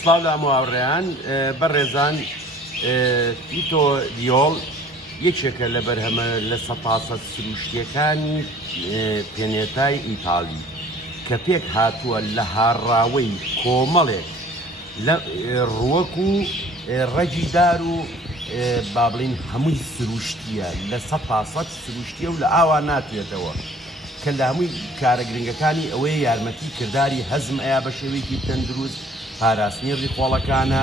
سڵاو لە هەموو بەڕێزان ئیتۆ دیۆڵ یەکێکە لە بەرهەمە لە سەپاسە سروشتیەکانی پێنێتای ئیتاڵی کە پێک هاتووە لە هاڕاوەی کۆمەڵێک لە ڕووەک و ڕەگیدار و با بڵین هەمووی سروشتیە لە 100% سروشتیە و لە ئاوا ناتوێتەوە کە لە هەمووی کارە گرنگەکانی ئەوەیە یارمەتی کردداری هەزم ئەیا بە شێوەیەکی تەندروست پاراستنی ڕیخۆڵەکانە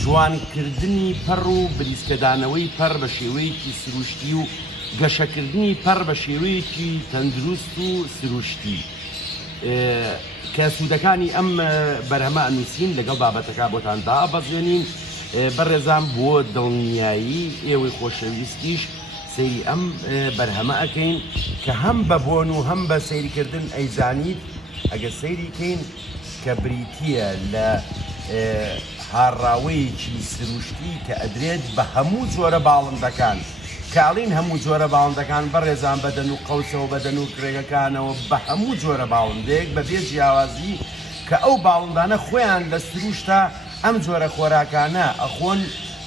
جوانکردنی پەڕ و بریسکەدانەوەی پەر بە شێوەیەکی سروشتی و گەشەکردنی پەر بە شێوەیەکی تەندروست و سروشتی کە سوودەکانی ئەم بەرهەمە ئەنووسین لەگەڵ بابەتەکە بۆتان دابەزێنین بەڕێزان بۆ دڵنیایی ئێوەی خۆشەویستیش سەیری ئەم بەرهەمە ئەەکەین کە هەم بە بۆن و هەم بە سەیریکردن ئەیزانیت ئەگە سەیریکەین کە بریتیە لە هاڕاوەیەکی سروشتی کە ئەدرێت بە هەموو جۆرە باڵندەکان کاڵین هەموو جۆرە باڵندەکان بەڕێزان بەدەن و قەوسەوە بەدەن و کرێگەکانەوە بە هەموو جۆرە باڵندێک بە بێ جیاوازی کە ئەو باڵندانە خۆیان لە سروشتە ئەم جۆرە خۆراکانە ئەخۆن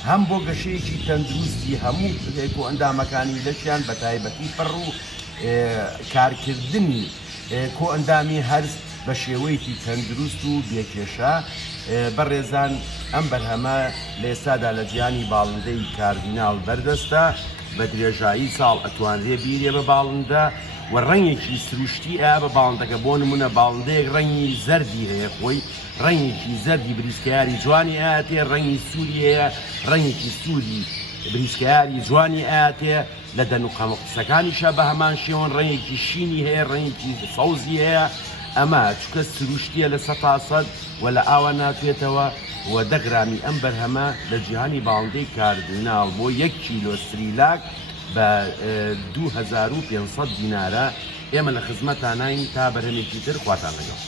هەم بۆ گەشەیەکی تەندروستی هەموو و ئەندامەکانی لەشیان بە تایبەتی پڕ و کارکردنی کۆ ئەندامی هەرز بە شێوەیەکی تەندروست و بێکێشە بەڕێزان ئەم بەرهەمە لە ئێستادا لە جیانی باڵندەی کاردیناڵ بەردەستە بە درێژایی ساڵ ئەتوانرێ بیرێ بە باڵندە و ڕەنگێکی سروشتی ئا بە باڵندەکە بۆ نمونە باڵندەیەک ڕەنگی زەردی هەیە خۆی ڕەنگێکی زەردی بریسکەیاری جوانی ئااتێ ڕەنگی سووری هەیە ڕەنگێکی سووری بریسکەیاری جوانی ئااتێ لە دەن و قەمەقسەکانیشە بە هەمان شێوەن ڕەنگێکی شینی هەیە ڕەنگێکی سەوزی هەیە ئەمە چکە سروشتیە لە 100% و لە ئاوا ناتوێتەوە و دەگرامی ئەم بەرهەمە لە جیهانی باڵندەی کاردیناڵ بۆ 1 کیلۆ سریلاک بە 2500 دینارە ئێمە لە خزمەتانین تا بەرهەمێکی تر خواتان لەگەڵ.